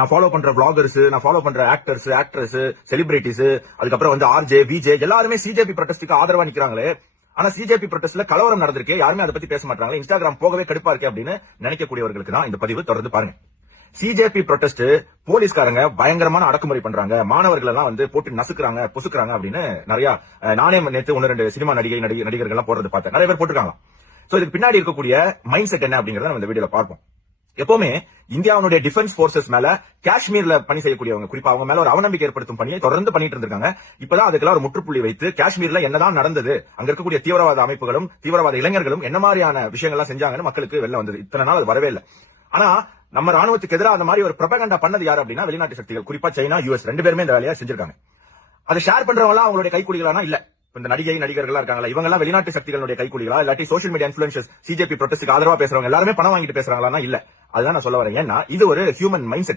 நான் ஃபாலோ பண்ற பிளாகர்ஸ், நான் ஃபாலோ பண்ற ஆக்டர்ஸ், ஆக்ட்ரஸ், செலிபிரிட்டிஸ், அதுக்கப்புறம் வந்து ஆர்ஜே, விஜே எல்லாருமே சிஜேபி ப்ரொடெஸ்டுக்கு ஆதரவா நிக்கிறாங்களே. ஆனா சிஜேபி ப்ரொடெஸ்ட்ல கலவரம் நடந்திருக்கு, யாருமே அதை பத்தி பேச மாட்டாங்க. இன்ஸ்டாகிராம் போகவே கடுப்பா இருக்கு அப்படின்னு நினைக்கக்கூடியவர்களுக்கு தான் இந்த பதிவு. தொடர்ந்து பாருங்க. சிஜேபி ப்ரொடெஸ்ட் போலீஸ்காரங்க பயங்கரமான அடக்குமுறை பண்றாங்க, மாணவர்கள் எல்லாம் வந்து போட்டு நசுக்குறாங்க, பொசுக்குறாங்க அப்படின்னு நிறைய நானே நேற்று 1-2 சினிமா நடிகர்கள் எல்லாம் போடுறது பார்த்தேன். நிறைய பேர் போட்டுருக்காங்க. சோ இதுக்கு பின்னாடி இருக்கக்கூடிய மைண்ட் செட் என்ன அப்படிங்கறத நம்ம இந்த வீடியோல பார்ப்போம். எப்பவுமே இந்தியாவுடைய டிஃபென்ஸ் போர்சஸ் மேல காஷ்மீர்ல பணி செய்யக்கூடியவங்க, குறிப்பா அவங்க மேல ஒரு அவநம்பிக்கை ஏற்படுத்தும் பணியை தொடர்ந்து பண்ணிட்டு இருந்திருக்காங்க. இப்பதான் அதுக்கெல்லாம் ஒரு முற்றுப்புள்ளி வைத்து காஷ்மீர்ல என்னதான் நடந்தது, அங்க இருக்கக்கூடிய தீவிரவாத அமைப்புகளும் தீவிரவாத இளைஞர்களும் என்ன மாதிரியான விஷயங்கள்லாம் செஞ்சாங்கன்னு மக்களுக்கு வெளில வந்தது. இத்தனை நாள் அது வரவே இல்லை. ஆனா நம்ம ராணுவத்துக்கு எதிராக அந்த மாதிரி ஒரு ப்ரொபகண்டா பண்ணது யாரு அப்படின்னா வெளிநாட்டு சக்திகள், குறிப்பா சைனா, யுஎஸ் ரெண்டு பேருமே இந்த வேலையை செஞ்சிருக்காங்க. அதை ஷேர் பண்றவங்க அவங்களுடைய கைக்கூலிகளானா இல்ல. இந்த நடிகர்களா இருக்காங்களா, இவங்க எல்லாம் வெளிநாட்டு சக்திகளுடைய கைக்கூலிகளா, இல்லாட்டி சோஷியல் மீடியா இன்ஃபுளுன்சர்ஸ் சிஜேபி ப்ரொடெஸ்டுக்கு ஆதரவா பேசுறவங்க எல்லாருமே பணம் வாங்கிட்டு பேசுறாங்களா இல்ல. அதுதான் நான் சொல்ல வரேன். ஏன்னா இது ஒரு ஹியூமன் மைண்ட் செட்.